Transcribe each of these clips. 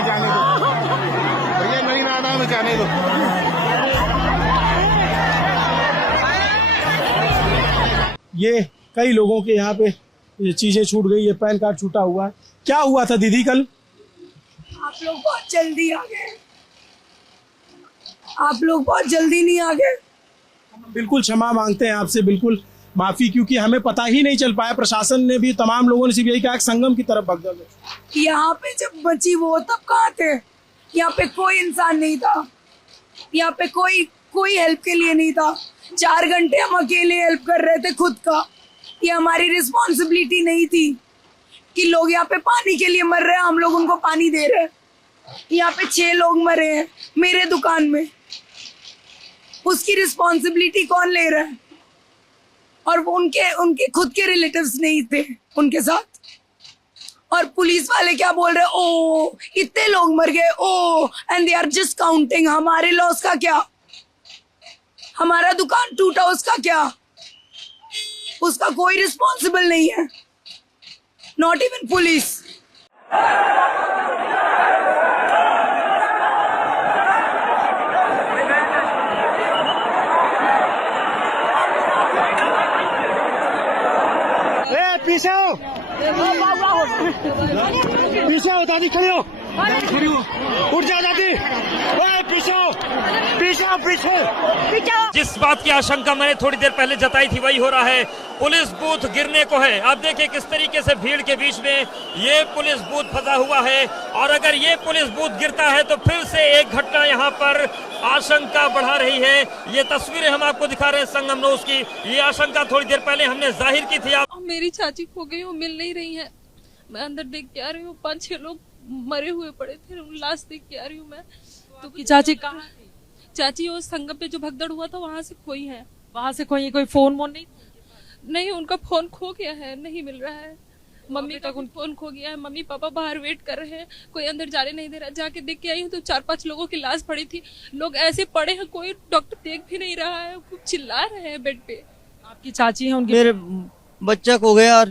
नहीं जाने दो भैया, नहीं ना आना जाने दो। ये कई लोगों के यहाँ पे ये चीजें छूट गई, ये पैन कार्ड छूटा हुआ है। क्या हुआ था दीदी कल? आप लोग बहुत जल्दी आ गए, आप लोग बहुत जल्दी नहीं आ गए। बिल्कुल क्षमा मांगते हैं आपसे, बिल्कुल माफी, क्योंकि हमें पता ही नहीं चल पाया। प्रशासन ने भी, तमाम लोगों ने सिर्फ यही कहा संगम की तरफ भगदड़ है। यहाँ पे जब बची वो तब कहाँ थे? यहाँ पे कोई इंसान नहीं था, यहाँ पे कोई हेल्प के लिए नहीं था। 4 घंटे हम अकेले हेल्प कर रहे थे खुद का। ये हमारी रिस्पॉन्सिबिलिटी नहीं थी कि लोग यहाँ पे पानी के लिए मर रहे हैं, हम लोग उनको पानी दे रहे हैं। यहाँ पे 6 लोग मरे हैं मेरे दुकान में, उसकी रिस्पॉन्सिबिलिटी कौन ले रहा है? और वो उनके खुद के रिलेटिव्स नहीं थे उनके साथ। और पुलिस वाले क्या बोल रहे हैं, ओ इतने लोग मर गए, oh and they are just counting. हमारे लॉस का क्या? हमारा दुकान टूटा उसका क्या? उसका कोई रिस्पॉन्सिबल नहीं है, नॉट इवन पुलिस। पीछे हो, पीछे हो दादी, खड़ी हो, उठ जा दादी, पीछे हो, पीछे हो, पीछे। जिस बात की आशंका मैंने थोड़ी देर पहले जताई थी वही हो रहा है। पुलिस बूथ गिरने को है। आप देखिए किस तरीके से भीड़ के बीच में ये पुलिस बूथ फंसा हुआ है, और अगर ये पुलिस बूथ गिरता है तो फिर से एक घटना यहाँ पर आशंका बढ़ा रही है। ये तस्वीरें हम आपको दिखा रहे हैं संगम न्यूज़ की। ये आशंका थोड़ी देर पहले हमने जाहिर की थी। मेरी चाची खो गई, वो मिल नहीं रही है। मैं अंदर देख के आ रही हूँ, 5-6 लोग मरे हुए पड़े थे, लाश देख के आ रही हूँ मैं। तो की चाची कहाँ थी? चाची वो संगम पे जो भगदड़ हुआ था वहाँ से खोई है। वहाँ से कोई फोन वोन नहीं? नहीं, उनका फोन खो गया है, नहीं मिल रहा है। मम्मी का फोन खो गया है, मम्मी पापा बाहर वेट कर रहे हैं, कोई अंदर जाने नहीं दे रहा। जाके देख के आई हूँ तो 4-5 लोगों की लाश पड़ी थी। लोग ऐसे पड़े हैं, कोई डॉक्टर देख भी नहीं रहा है, खूब चिल्ला रहे हैं बेड पे। आपकी चाची है उनकी? मेरे बच्चा को गया और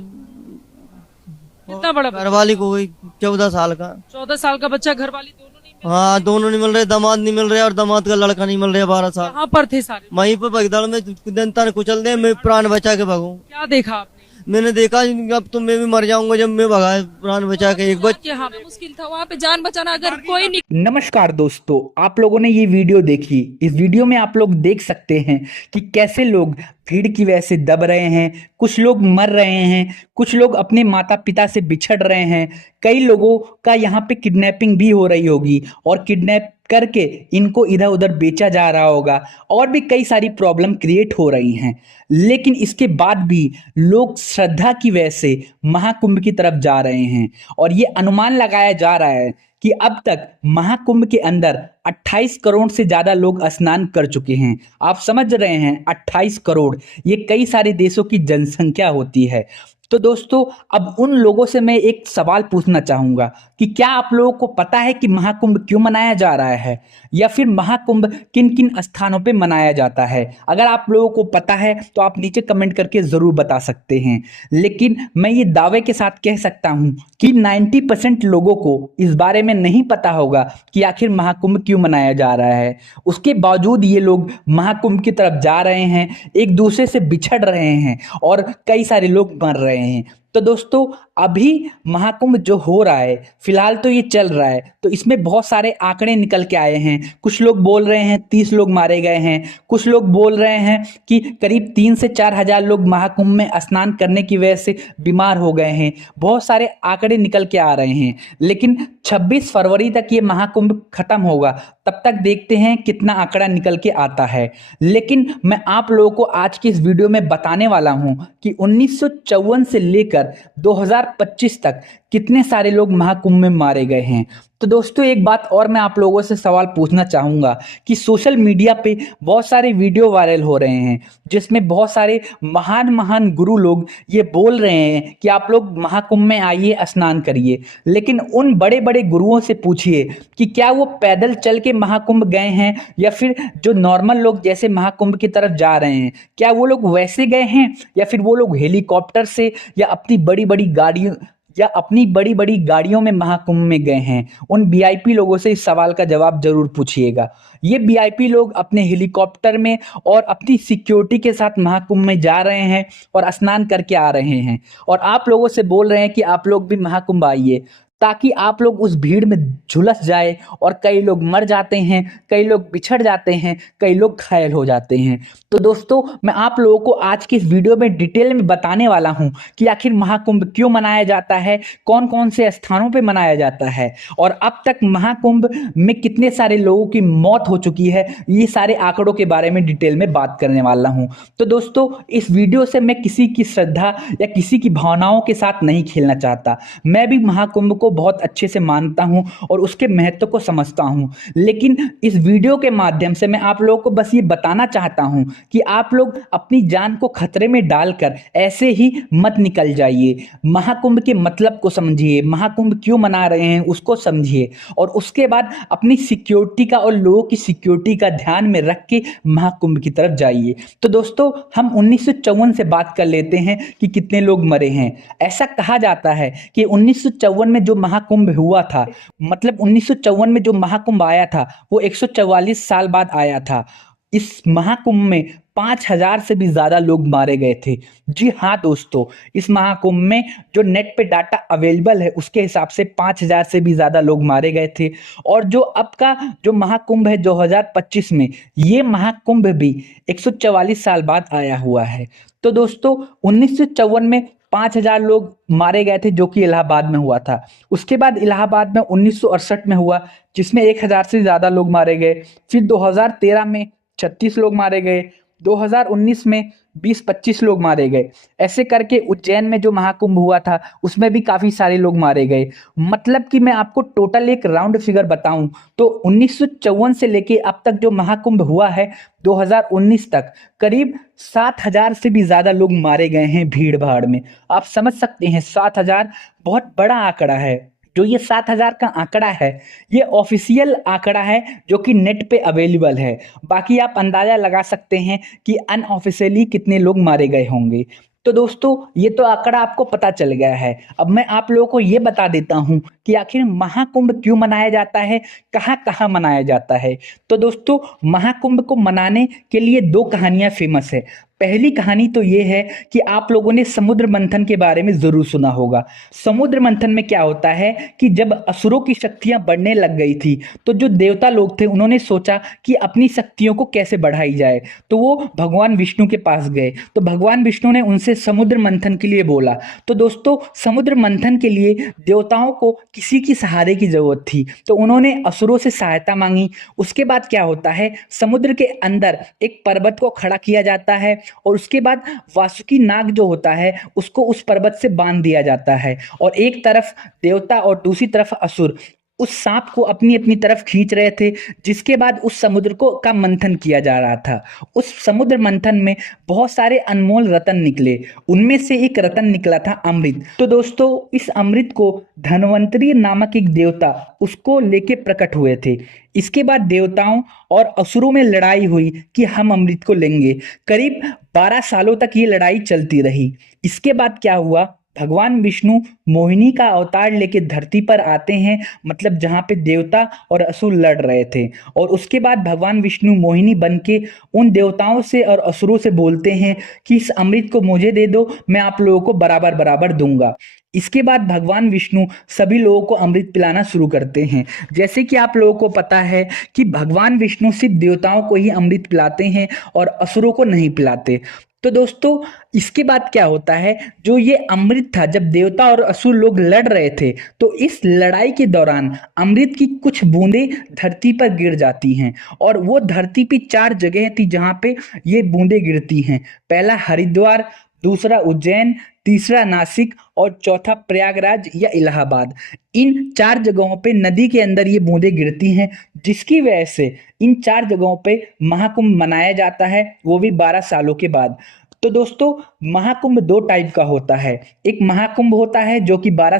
कितना बड़ा? घरवाली को गई 14 साल का। 14 साल का बच्चा, घरवाली दोनों नहीं मिल? हाँ, दोनों नहीं मिल रहे, दामाद नहीं मिल रहे और दामाद का लड़का नहीं मिल रहा 12 साल। कहाँ पर थे सारे? वहीं पर भगदड़ में जनता ने कुचल दे, मैं प्राण बचा के भागूं। क्या देखा आपने? मैंने देखा अब तो मैं भी मर जाऊंगा जब मैं भगा प्राण बचा के। एक बच्चे हाँ, मुश्किल था वहाँ पे जान बचाना, अगर कोई नहीं। नमस्कार दोस्तों, आप लोगों ने ये वीडियो देखी। इस वीडियो में आप लोग देख सकते हैं कि कैसे लोग भीड़ की वजह से दब रहे हैं, कुछ लोग मर रहे हैं, कुछ लोग अपने माता पिता से बिछड़ रहे हैं, कई लोगों का यहाँ पे किडनैपिंग भी हो रही होगी और किडनैप करके इनको इधर उधर बेचा जा रहा होगा, और भी कई सारी प्रॉब्लम क्रिएट हो रही हैं। लेकिन इसके बाद भी लोग श्रद्धा की वजह से महाकुंभ की तरफ जा रहे हैं, और ये अनुमान लगाया जा रहा है कि अब तक महाकुंभ के अंदर 28 करोड़ से ज्यादा लोग स्नान कर चुके हैं। आप समझ रहे हैं, 28 करोड़, ये कई सारे देशों की जनसंख्या होती है। तो दोस्तों, अब उन लोगों से मैं एक सवाल पूछना चाहूंगा कि क्या आप लोगों को पता है कि महाकुंभ क्यों मनाया जा रहा है, या फिर महाकुंभ किन किन स्थानों पे मनाया जाता है? अगर आप लोगों को पता है तो आप नीचे कमेंट करके जरूर बता सकते हैं। लेकिन मैं ये दावे के साथ कह सकता हूं कि 90% लोगों को इस बारे में नहीं पता होगा कि आखिर महाकुंभ क्यों मनाया जा रहा है। उसके बावजूद ये लोग महाकुंभ की तरफ जा रहे हैं, एक दूसरे से बिछड़ रहे हैं और कई सारे लोग मर रहे हैं। तो दोस्तों, अभी महाकुंभ जो हो रहा है, फिलहाल तो ये चल रहा है, तो इसमें बहुत सारे आंकड़े निकल के आए हैं। कुछ लोग बोल रहे हैं 30 लोग मारे गए हैं, कुछ लोग बोल रहे हैं कि करीब 3 से 4 हजार लोग महाकुंभ में स्नान करने की वजह से बीमार हो गए हैं। बहुत सारे आंकड़े निकल के आ रहे हैं, लेकिन 26 फरवरी तक ये महाकुंभ खत्म होगा, तब तक देखते हैं कितना आंकड़ा निकल के आता है। लेकिन मैं आप लोगों को आज की इस वीडियो में बताने वाला हूं कि 1954 से लेकर 2025 तक कितने सारे लोग महाकुंभ में मारे गए हैं। तो दोस्तों, एक बात और मैं आप लोगों से सवाल पूछना चाहूँगा कि सोशल मीडिया पे बहुत सारे वीडियो वायरल हो रहे हैं जिसमें बहुत सारे महान महान गुरु लोग ये बोल रहे हैं कि आप लोग महाकुंभ में आइए, स्नान करिए। लेकिन उन बड़े बड़े गुरुओं से पूछिए कि क्या वो पैदल चल के महाकुंभ गए हैं, या फिर जो नॉर्मल लोग जैसे महाकुंभ की तरफ जा रहे हैं, क्या वो लोग वैसे गए हैं, या फिर वो लोग हेलीकॉप्टर से या अपनी बड़ी बड़ी गाड़ियों या अपनी बड़ी बड़ी गाड़ियों में महाकुंभ में गए हैं, उन वीआईपी लोगों से इस सवाल का जवाब जरूर पूछिएगा। ये वीआईपी लोग अपने हेलीकॉप्टर में और अपनी सिक्योरिटी के साथ महाकुंभ में जा रहे हैं और स्नान करके आ रहे हैं, और आप लोगों से बोल रहे हैं कि आप लोग भी महाकुंभ आइए, ताकि आप लोग उस भीड़ में झुलस जाए। और कई लोग मर जाते हैं, कई लोग बिछड़ जाते हैं, कई लोग घायल हो जाते हैं। तो दोस्तों, मैं आप लोगों को आज की इस वीडियो में डिटेल में बताने वाला हूं कि आखिर महाकुंभ क्यों मनाया जाता है, कौन कौन से स्थानों पे मनाया जाता है, और अब तक महाकुंभ में कितने सारे लोगों की मौत हो चुकी है। ये सारे आंकड़ों के बारे में डिटेल में बात करने वाला हूं। तो दोस्तों, इस वीडियो से मैं किसी की श्रद्धा या किसी की भावनाओं के साथ नहीं खेलना चाहता। मैं भी महाकुंभ को बहुत अच्छे से मानता हूं और उसके महत्व को समझता हूं, लेकिन इस वीडियो के माध्यम से मैं आप लोगों को बस ये बताना चाहता हूं कि आप लोग अपनी जान को खतरे में डालकर ऐसे ही मत निकल जाइए। महाकुंभ के मतलब को समझिए, महाकुंभ क्यों मना रहे हैं उसको समझिए, और उसके बाद अपनी सिक्योरिटी का और लोगों की सिक्योरिटी का ध्यान में रख के महाकुंभ की तरफ जाइए। तो दोस्तों, हम 1954 से बात कर लेते हैं कि कितने लोग मरे हैं। ऐसा कहा जाता है कि 1954 में जो महाकुंभ हुआ था, मतलब 1954 में जो महाकुंभ आया था, वो 144 साल बाद आया था। इस महाकुंभ में 5000 से भी ज्यादा लोग मारे गए थे। जी हाँ दोस्तों, इस महाकुंभ में जो नेट पे डाटा अवेलेबल है उसके हिसाब से 5000 से भी ज्यादा लोग मारे गए थे। और जो अब का जो महाकुंभ है 2025 में, ये महाकुंभ भी 144 साल बाद आया हुआ है। तो दोस्तों, 1954 में 5000 लोग मारे गए थे, जो कि इलाहाबाद में हुआ था। उसके बाद इलाहाबाद में 1968 में हुआ, जिसमें 1000 से ज़्यादा लोग मारे गए। फिर 2013 में 36 लोग मारे गए, 2019 में 20-25 लोग मारे गए। ऐसे करके उज्जैन में जो महाकुंभ हुआ था उसमें भी काफ़ी सारे लोग मारे गए। मतलब कि मैं आपको टोटल एक राउंड फिगर बताऊं तो 1954 से लेके अब तक जो महाकुंभ हुआ है 2019 तक, करीब 7000 से भी ज़्यादा लोग मारे गए हैं भीड़ भाड़ में। आप समझ सकते हैं 7000 बहुत बड़ा आंकड़ा है। जो ये 7000 का आंकड़ा है, ये ऑफिशियल आंकड़ा है जो कि नेट पे अवेलेबल है। बाकी आप अंदाजा लगा सकते हैं कि अनऑफिशियली कितने लोग मारे गए होंगे। तो दोस्तों, ये तो आंकड़ा आपको पता चल गया है। अब मैं आप लोगों को ये बता देता हूँ कि आखिर महाकुंभ क्यों मनाया जाता है, कहाँ कहाँ मनाया जाता है। तो दोस्तों, महाकुंभ को मनाने के लिए 2 कहानियाँ फेमस है। पहली कहानी तो ये है कि आप लोगों ने समुद्र मंथन के बारे में जरूर सुना होगा। समुद्र मंथन में क्या होता है कि जब असुरों की शक्तियां बढ़ने लग गई थी, तो जो देवता लोग थे उन्होंने सोचा कि अपनी शक्तियों को कैसे बढ़ाई जाए। तो वो भगवान विष्णु के पास गए, तो भगवान विष्णु ने उनसे समुद्र मंथन के लिए बोला। तो दोस्तों, समुद्र मंथन के लिए देवताओं को किसी की सहारे की जरूरत थी, तो उन्होंने असुरों से सहायता मांगी। उसके बाद क्या होता है, समुद्र के अंदर एक पर्वत को खड़ा किया जाता है, और उसके बाद वासुकी नाग जो होता है उसको उस पर्वत से बांध दिया जाता है, और एक तरफ देवता और दूसरी तरफ असुर उस सांप को अपनी अपनी तरफ खींच रहे थे, जिसके बाद उस समुद्र को का मंथन किया जा रहा था। उस समुद्र मंथन में बहुत सारे अनमोल रत्न निकले, उनमें से एक रत्न निकला था अमृत। तो दोस्तों, इस अमृत को धन्वंतरी नामक एक देवता उसको लेके प्रकट हुए थे। इसके बाद देवताओं और असुरों में लड़ाई हुई कि हम अमृत को लेंगे। करीब 12 सालों तक ये लड़ाई चलती रही। इसके बाद क्या हुआ, भगवान विष्णु मोहिनी का अवतार लेके धरती पर आते हैं, मतलब जहाँ पे देवता और असुर लड़ रहे थे। और उसके बाद भगवान विष्णु मोहिनी बन के उन देवताओं से और असुरों से बोलते हैं कि इस अमृत को मुझे दे दो, मैं आप लोगों को बराबर बराबर दूंगा। इसके बाद भगवान विष्णु सभी लोगों को अमृत पिलाना शुरू करते हैं। जैसे कि आप लोगों को पता है कि भगवान विष्णु सिर्फ देवताओं को ही अमृत पिलाते हैं और असुरों को नहीं पिलाते। तो दोस्तों, इसके बाद क्या होता है, जो ये अमृत था, जब देवता और असुर लोग लड़ रहे थे, तो इस लड़ाई के दौरान अमृत की कुछ बूंदें धरती पर गिर जाती हैं, और वो धरती पे 4 जगह थी जहाँ पे ये बूंदें गिरती हैं। पहला हरिद्वार, दूसरा उज्जैन, तीसरा नासिक और चौथा प्रयागराज या इलाहाबाद। इन 4 जगहों पे नदी के अंदर ये बूंदें गिरती हैं, जिसकी वजह से इन 4 जगहों पे महाकुंभ मनाया जाता है, वो भी 12 सालों के बाद। तो दोस्तों, महाकुंभ 2 टाइप का होता है। एक महाकुंभ होता है जो कि 12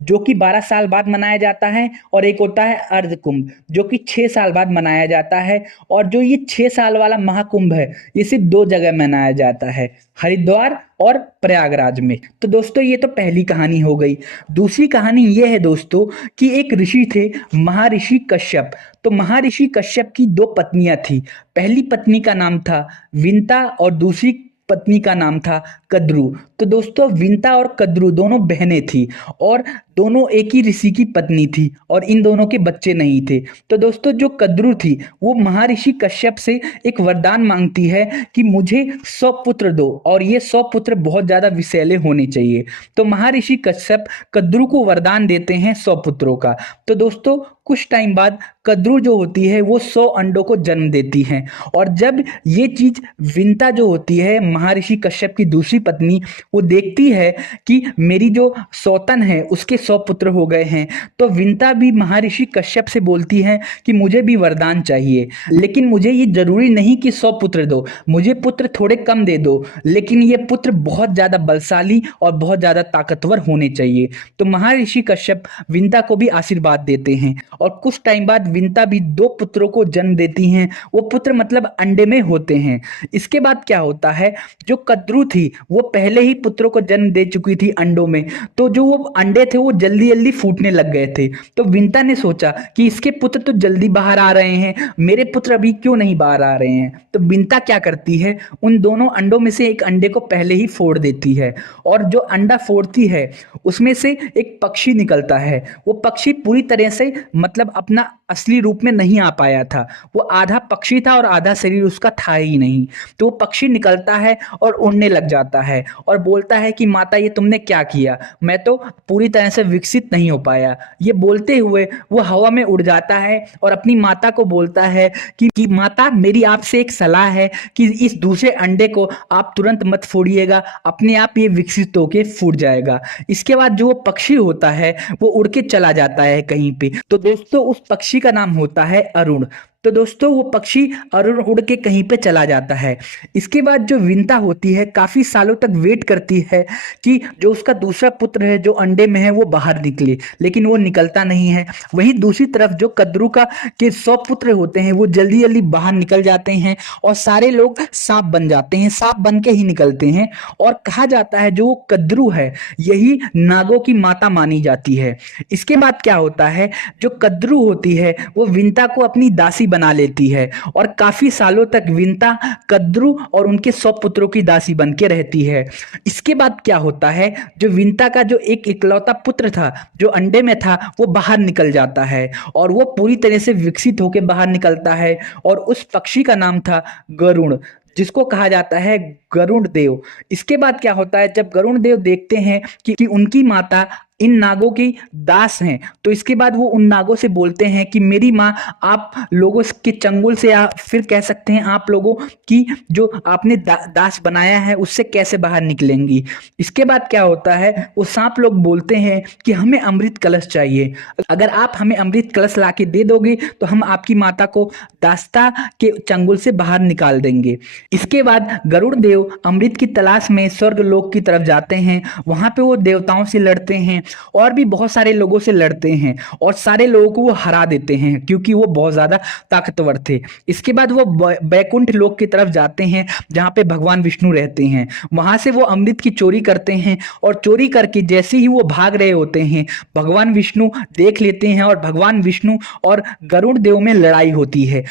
जो कि 12 साल बाद मनाया जाता है, और एक होता है अर्ध कुंभ जो कि 6 साल बाद मनाया जाता है। और जो ये 6 साल वाला महाकुंभ है ये सिर्फ 2 जगह मनाया जाता है, हरिद्वार और प्रयागराज में। तो दोस्तों ये तो पहली कहानी हो गई। दूसरी कहानी ये है दोस्तों कि एक ऋषि थे महर्षि कश्यप। तो महर्षि कश्यप की 2 पत्नियां थी। पहली पत्नी का नाम था विंता और दूसरी पत्नी का नाम था कद्रू। तो दोस्तों विंता और कद्रू दोनों बहनें थी और दोनों एक ही ऋषि की पत्नी थी और इन दोनों के बच्चे नहीं थे। तो दोस्तों जो कद्रू थी वो महर्षि कश्यप से एक वरदान मांगती है कि मुझे 100 पुत्र दो और ये 100 पुत्र बहुत ज्यादा विषैले होने चाहिए। तो महर्षि कश्यप कद्रू को वरदान देते हैं 100 पुत्रों का। तो दोस्तों कुछ टाइम बाद कद्रू जो होती है वो 100 अंडों को जन्म देती हैं। और जब ये चीज विंता जो होती है महर्षि कश्यप की दूसरी पत्नी वो देखती है कि मेरी जो सौतन है उसके 100 पुत्र हो गए हैं, तो विंता भी महर्षि कश्यप से बोलती है कि मुझे भी वरदान चाहिए, लेकिन मुझे ये जरूरी नहीं कि 100 पुत्र दो, मुझे पुत्र थोड़े कम दे दो, लेकिन ये पुत्र बहुत ज्यादा बलशाली और बहुत ज्यादा ताकतवर होने चाहिए। तो महर्षि कश्यप विंता को भी आशीर्वाद देते हैं और कुछ टाइम बाद विंता भी 2 पुत्रों को जन्म देती हैं। वो पुत्र मतलब अंडे में होते हैं। इसके बाद क्या होता है, जो कद्रू थी वो पहले ही पुत्रों को जन्म दे चुकी थी अंडों में, तो जो वो अंडे थे वो जल्दी जल्दी फूटने लग गए थे। तो विंता ने सोचा कि इसके पुत्र तो जल्दी बाहर आ रहे हैं, मेरे पुत्र अभी क्यों नहीं बाहर आ रहे हैं। तो विंता क्या करती है, उन दोनों अंडों में से एक अंडे को पहले ही फोड़ देती है और जो अंडा फोड़ती है उसमें से एक पक्षी निकलता है। वो पक्षी पूरी तरह से मतलब अपना असली रूप में नहीं आ पाया था, वो आधा पक्षी था और आधा शरीर उसका था ही नहीं। तो वो पक्षी निकलता है और उड़ने लग जाता है और बोलता है कि माता ये तुमने क्या किया, मैं तो पूरी तरह से विकसित नहीं हो पाया। ये बोलते हुए वो हवा में उड़ जाता है और अपनी माता को बोलता है कि माता मेरी आपसे एक सलाह है कि इस दूसरे अंडे को आप तुरंत मत फोड़िएगा, अपने आप ये विकसित होके फूट जाएगा। इसके बाद जो वो पक्षी होता है वो उड़ के चला जाता है कहीं पे। तो दोस्तों उस पक्षी का नाम होता है अरुण। तो दोस्तों वो पक्षी अरुण उड़ के कहीं पे चला जाता है। इसके बाद जो विंता होती है काफी सालों तक वेट करती है कि जो उसका दूसरा पुत्र है जो अंडे में है वो बाहर निकले, लेकिन वो निकलता नहीं है। वहीं दूसरी तरफ जो कद्रू का के 100 पुत्र होते हैं वो जल्दी जल्दी बाहर निकल जाते हैं और सारे लोग सांप बन जाते हैं, सांप बन के ही निकलते हैं। और कहा जाता है जो कद्रू है यही नागों की माता मानी जाती है। इसके बाद क्या होता है, जो कद्रू होती है वो विंता को अपनी दासी बना लेती है और काफी सालों तक विंता कद्रू और उनके 100 पुत्रों की दासी बन के रहती है। इसके बाद क्या होता है, जो विंता का जो एक इकलौता पुत्र था जो अंडे में था वो बाहर निकल जाता है और वो पूरी तरह से विकसित होकर बाहर निकलता है और उस पक्षी का नाम था गरुड़, जिसको कहा जाता है गरुड़ देव। इसके बाद क्या होता है, जब गरुड़ देव देखते हैं कि उनकी माता इन नागों की दास हैं, तो इसके बाद वो उन नागों से बोलते हैं कि मेरी माँ आप लोगों के चंगुल से या फिर कह सकते हैं आप लोगों की जो आपने दास बनाया है उससे कैसे बाहर निकलेंगी। इसके बाद क्या होता है, वो सांप लोग बोलते हैं कि हमें अमृत कलश चाहिए, अगर आप हमें अमृत कलश ला के दे दोगे तो हम आपकी माता को दास्ता के चंगुल से बाहर निकाल देंगे। इसके बाद गरुड़ देव अमृत की तलाश में स्वर्ग लोक की तरफ जाते हैं। वहां पे वो देवताओं से लड़ते हैं और भी बहुत सारे लोगों से लड़ते हैं और सारे लोगों को वो हरा देते हैं क्योंकि वो बहुत ज्यादा ताकतवर थे। इसके बाद वो बैकुंठ लोक की तरफ जाते हैं जहां पे भगवान विष्णु रहते हैं। वहां से वो अमृत की चोरी करते हैं और चोरी करके जैसे ही वो भाग रहे होते हैं भगवान विष्णु देख लेते हैं और भगवान विष्णु और गरुड़ देव में लड़ाई होती है।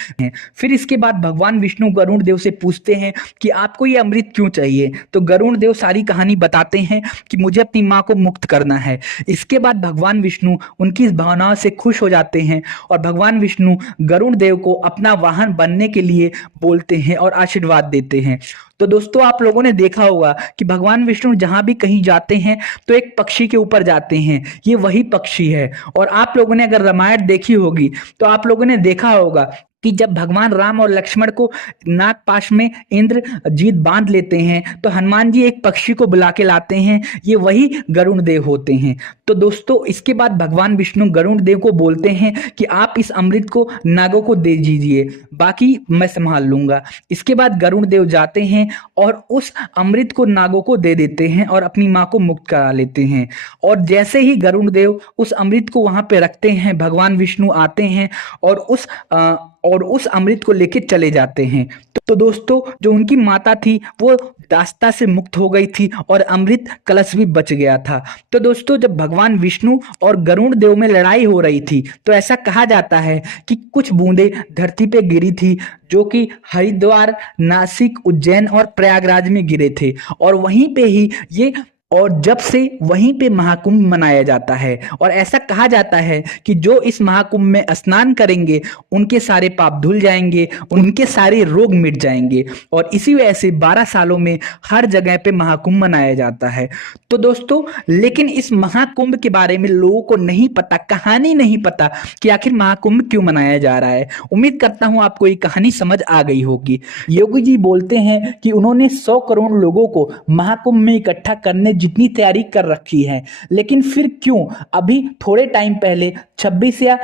फिर इसके बाद भगवान विष्णु गरुड़ देव से पूछते हैं कि आपको ये अमृत क्यों चाहिए, तो गरुड़ देव सारी कहानी बताते हैं कि मुझे अपनी माँ को मुक्त करना है। इसके बाद भगवान विष्णु उनकी इस भावनाओं से खुश हो जाते हैं और भगवान विष्णु गरुड़ देव को अपना वाहन बनने के लिए बोलते हैं और आशीर्वाद देते हैं। तो दोस्तों आप लोगों ने देखा होगा कि भगवान विष्णु जहां भी कहीं जाते हैं तो एक पक्षी के ऊपर जाते हैं, ये वही पक्षी है। और आप लोगों ने अगर रामायण देखी होगी तो आप लोगों ने देखा होगा कि जब भगवान राम और लक्ष्मण को नागपाश में इंद्रजीत बांध लेते हैं तो हनुमान जी एक पक्षी को बुला के लाते हैं, ये वही गरुड़ देव होते हैं। तो दोस्तों इसके बाद भगवान विष्णु गरुड़ देव को बोलते हैं कि आप इस अमृत को नागों को दे दीजिए, बाकी मैं संभाल लूंगा। इसके बाद गरुड़ देव जाते हैं और उस अमृत को नागों को दे देते हैं और अपनी माँ को मुक्त करा लेते हैं। और जैसे ही गरुड़ देव उस अमृत को वहां पे रखते हैं, भगवान विष्णु आते हैं और उस अमृत को लेके चले जाते हैं। तो दोस्तों जो उनकी माता थी वो दास्ता से मुक्त हो गई थी और अमृत कलश भी बच गया था। तो दोस्तों जब भगवान विष्णु और गरुड़ देव में लड़ाई हो रही थी तो ऐसा कहा जाता है कि कुछ बूंदें धरती पे गिरी थी जो कि हरिद्वार, नासिक, उज्जैन और प्रयागराज में गिरे थे। और वहीं पे ही ये और जब से वहीं पे महाकुंभ मनाया जाता है और ऐसा कहा जाता है कि जो इस महाकुंभ में स्नान करेंगे उनके सारे पाप धुल जाएंगे, उनके सारे रोग मिट जाएंगे। और इसी वजह से 12 सालों में हर जगह पे महाकुंभ मनाया जाता है। तो दोस्तों लेकिन इस महाकुंभ के बारे में लोगों को नहीं पता, कहानी नहीं पता कि आखिर महाकुंभ क्यों मनाया जा रहा है। उम्मीद करता हूं आपको ये कहानी समझ आ गई होगी। योगी जी बोलते हैं कि उन्होंने 100 करोड़ लोगों को महाकुंभ में इकट्ठा करने जितनी तैयारी कर रखी है, लेकिन फिर क्यों अभी थोड़े टाइम पहले 26 या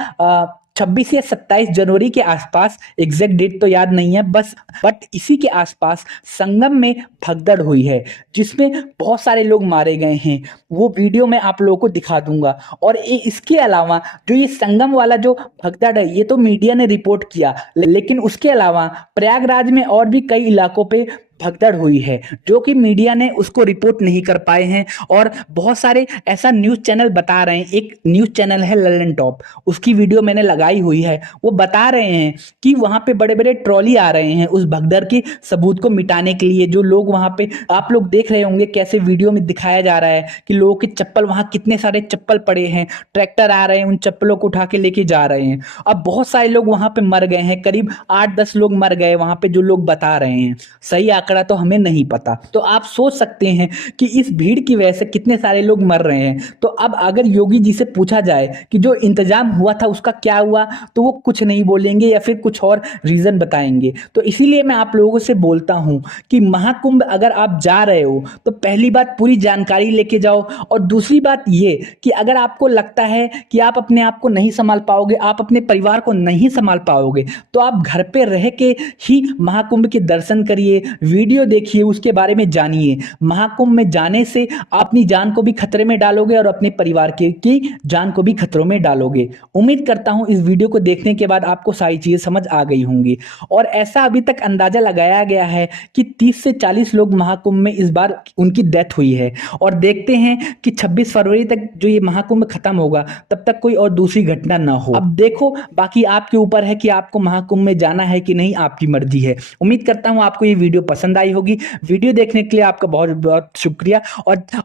27 जनवरी के आसपास, एग्जैक्ट डेट तो याद नहीं है बट इसी के आसपास संगम में भगदड़ हुई है जिसमें बहुत सारे लोग मारे गए हैं। वो वीडियो मैं आप लोगों को दिखा दूंगा। और इसके अलावा जो ये संगम वाला जो भगदड़ है ये तो मीडिया ने रिपोर्ट किया, लेकिन उसके अलावा प्रयागराज में और भी कई इलाकों पे भगदड़ हुई है जो कि मीडिया ने उसको रिपोर्ट नहीं कर पाए हैं। और बहुत सारे ऐसा न्यूज़ चैनल बता रहे हैं, एक न्यूज़ चैनल है ललन टॉप, उसकी वीडियो मैंने लगाई हुई है। वो बता रहे हैं कि वहां पे बड़े बड़े ट्रॉली आ रहे हैं उस भगदड़ के सबूत को मिटाने के लिए। जो लोग वहां पे, आप लोग देख रहे होंगे कैसे वीडियो में दिखाया जा रहा है कि लोगों के चप्पल, वहां कितने सारे चप्पल पड़े हैं, ट्रैक्टर आ रहे हैं, उन चप्पलों को उठा के लेके जा रहे हैं। अब बहुत सारे लोग वहां पे मर गए हैं, करीब 8-10 लोग मर गए वहां पे, जो लोग बता रहे हैं। सही आंकड़ा तो हमें नहीं पता। तो आप सोच सकते हैं कि इस भीड़ की वजह से कितने सारे लोग मर रहे हैं। तो अब अगर योगी जी से पूछा जाए कि जो इंतजाम हुआ था उसका क्या हुआ, तो वो कुछ नहीं बोलेंगे या फिर कुछ और रीजन बताएंगे। तो इसीलिए मैं आप लोगों से बोलता हूं कि महाकुंभ अगर आप जा रहे हो तो पहली बात पूरी जानकारी लेके जाओ। और दूसरी बात ये कि अगर आपको लगता है कि आप अपने आप को नहीं संभाल पाओगे, आप अपने परिवार को नहीं संभाल पाओगे, तो आप घर पे रह के ही महाकुंभ के दर्शन करिए, वीडियो देखिए, उसके बारे में जानिए। महाकुंभ में जाने से अपनी जान को भी खतरे में डालोगे और अपने परिवार की जान को भी खतरों में डालोगे। उम्मीद करता हूं इस वीडियो को देखने के बाद आपको सारी चीजें समझ आ गई होंगी। और ऐसा अभी तक अंदाजा लगाया गया है कि 30 से 40 लोग महाकुंभ में इस बार उनकी डेथ हुई है। और देखते हैं कि 26 फरवरी तक जो ये महाकुंभ खत्म होगा तब तक कोई और दूसरी घटना ना हो। अब देखो, बाकी आपके ऊपर है कि आपको महाकुंभ में जाना है कि नहीं, आपकी मर्जी है। उम्मीद करता हूं आपको ये वीडियो पसंद आई होगी। वीडियो देखने के लिए आपका बहुत बहुत शुक्रिया।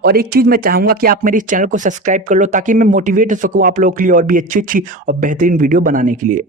और एक चीज मैं चाहूंगा कि आप मेरे इस चैनल को सब्सक्राइब कर लो ताकि मैं मोटिवेट हो सकूं आप लोगों के लिए और भी अच्छी और बेहतरीन वीडियो बनाने के लिए।